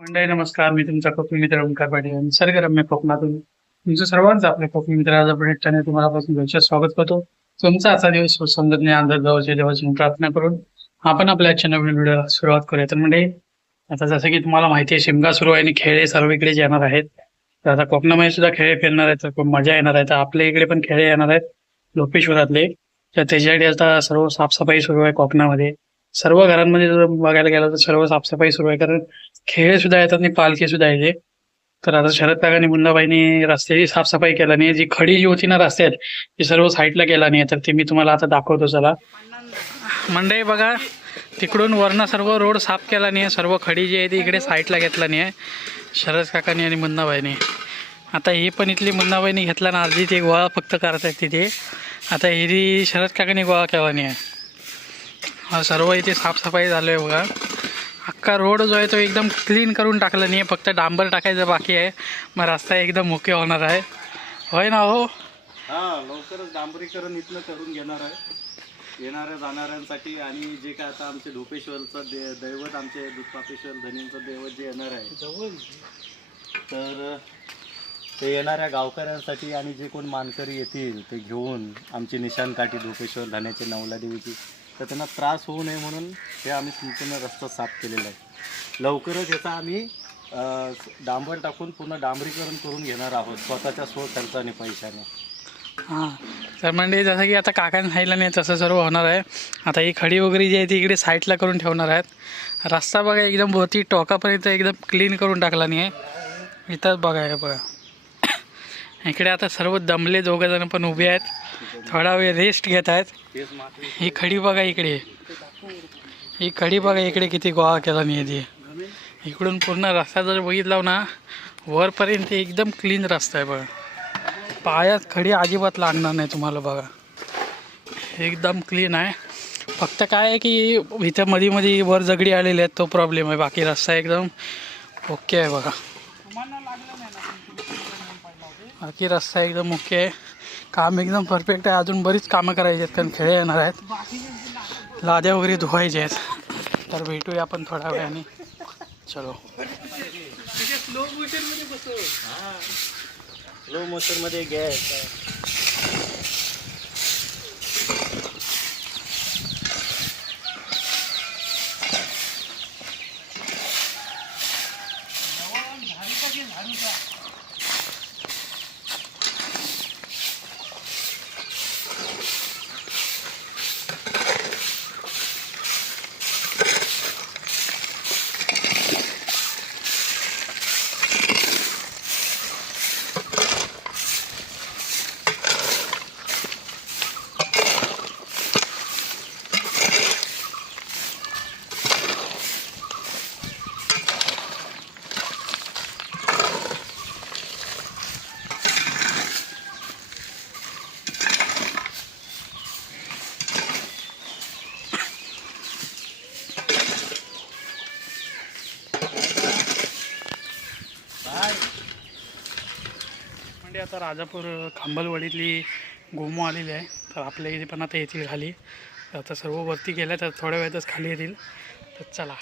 मंडळी नमस्कार. मी तुमचा कोकणी मित्र ओंकार पाटील. निसर्गरम्य कोकणातून तुमचं सर्वांचं आपल्या कोकणी मित्राचा भेटण्याने तुम्हाला पासून स्वागत करतो. तुमचा आजचा दिवस सुसंगतने आनंदात जावयाची देवाची प्रार्थना करून आपण आपल्या आजच्या नवीन व्हिडिओला सुरुवात करूया. तर मंडळी, आता जसं की तुम्हाला माहिती आहे, शिमगा सुरू आहे आणि खेळे सर्वीकडेच येणार आहेत. तर आता कोकणामध्ये सुद्धा खेळे फिरणार आहेत, तर खूप मजा येणार आहे. तर आपल्या इकडे पण खेळे येणार आहेत लोपेश्वरातले. तर त्याच्यासाठी आता सर्व साफसफाई सुरू आहे कोकणामध्ये. सर्व घरांमध्ये जर बघायला गेलं तर सर्व साफसफाई सुरू आहे, कारण खेळ सुद्धा येतात आणि पालखी सुद्धा येते. तर आता शरद काकांनी मुन्नाबाईंनी रस्त्याची साफसफाई केला नाही. जी खडी जी होती ना रस्त्यात, ती सर्व साईडला केला नाही. तर ते मी तुम्हाला आता दाखवतो. चला मंडळी बघा, तिकडून वरनं सर्व रोड साफ केला नाही. सर्व खडी जी आहे ती इकडे साईडला घेतला नाही शरद काकांनी आणि मुन्नाबाईंनी. आता ही पण इथली मुन्नाबाईंनी घेतला ना, अर्धी ते गोळा फक्त करत आहेत तिथे. आता ही शरद काकांनी गोळा केला नाही. हा सर्व इथे साफसफाई झालं आहे बघा. अख्खा रोड जो आहे तो एकदम क्लीन करून टाकला नाही आहे, फक्त डांबर टाकायचं बाकी आहे. मग रस्ता एकदम ओके होणार आहे, होय ना हो? हां, लवकरच डांबरीकरण इथलं करून घेणार आहे येणाऱ्या जाणाऱ्यांसाठी. आणि जे काय आता आमचे ढोपेश्वरचं दैवत, आमचे दुधपापेश्वर धनींचं दैवत जे येणार आहे, तर ते येणाऱ्या गावकऱ्यांसाठी आणि जे कोण मानकरी येतील ते घेऊन आमची निशाणकाठी ढोपेश्वर धाण्याचे नवला देवीची, तर त्यांना त्रास होऊ नये म्हणून हे आम्ही संपूर्ण रस्ता साफ केलेला आहे. लवकरच याचा आम्ही डांबर टाकून पूर्ण डांबरीकरण करून घेणार आहोत स्वतःच्या खर्चाने, पैशाने. हां, तर म्हणजे जसं की आता काकांनी सांगितलं नाही तसं सर्व होणार आहे. आता ही खडी वगैरे जी आहे ती इकडे साईडला करून ठेवणार आहेत. रस्ता बघा एकदम भोवती टोकापर्यंत एकदम क्लीन करून टाकला नाही आहे. इथंच बघा, हे बघा इकडे आता सर्व दमले दोघंजण पण उभे आहेत, थोडा वेळ रेस्ट घेत आहेत. ही खडी बघा इकडे, ही खडी बघा इकडे किती गोळा केला नाही आहे. ती इकडून पूर्ण रस्ता जर बघितला ना वरपर्यंत एकदम क्लीन रस्ता आहे बघा. पायात खडी अजिबात लागणार नाही तुम्हाला बघा, एकदम क्लीन आहे. फक्त काय आहे की इथं मध्ये मध्ये वर दगडी आलेले आहेत, तो प्रॉब्लेम आहे. बाकी रस्ता एकदम ओके आहे बघा. बाकी रस्ता एकदम ओके आहे, काम एकदम परफेक्ट आहे. अजून बरीच कामं करायची आहेत, कारण खेळे येणार आहेत, लाद्या वगैरे धुवायचे आहेत. तर भेटूया आपण थोड्या वेळाने. चलो स्लो मोशनमध्ये घ्यायचं. म्हणजे आता राजापूर खांबलवाडीतली गोमू आलेली आहे, तर आपल्या इथे पण आता येतील खाली. आता सर्व वरती गेल्या, तर थोड्या वेळातच खाली येतील. तर चला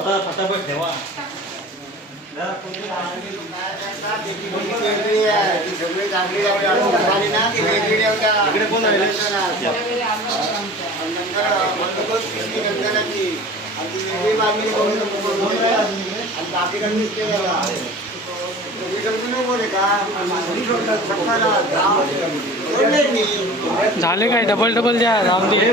आता फटाफट ठेवा. इकडे कोण आहे? झाले काय डबल डबल द्या राहून दे.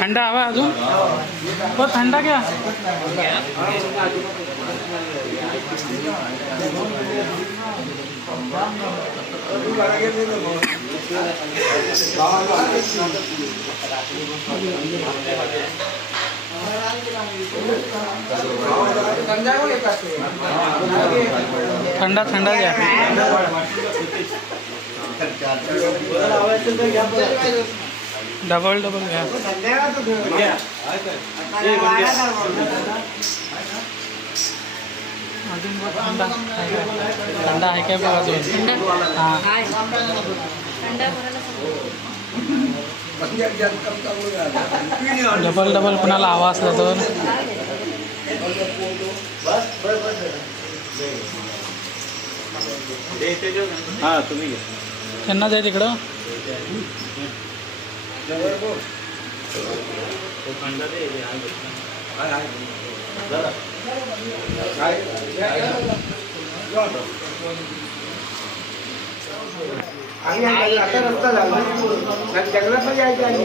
थंडा हवा अजून हो थंडा घ्या. थंडा थंडा घ्या. डबल डबल घ्या. अजून थंडा थंडा आहे काय बघा अजून. हां डबल डबल कुणाला हवा असला तर हां तुम्ही त्यांना जाय तिकडं. आता रस्ता झाला जंगलात जायचं आणि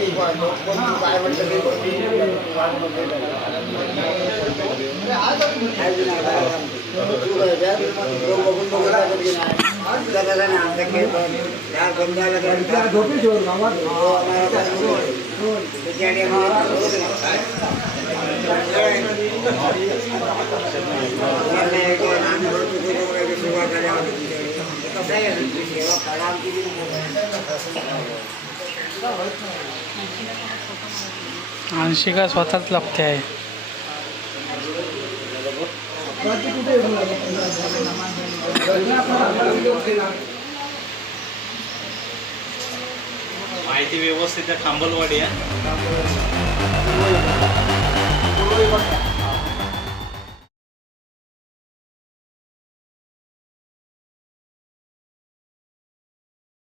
अंशिका स्वतःच लागते आहे. माहिती व्यवस्थित खांबलवाडी आहे.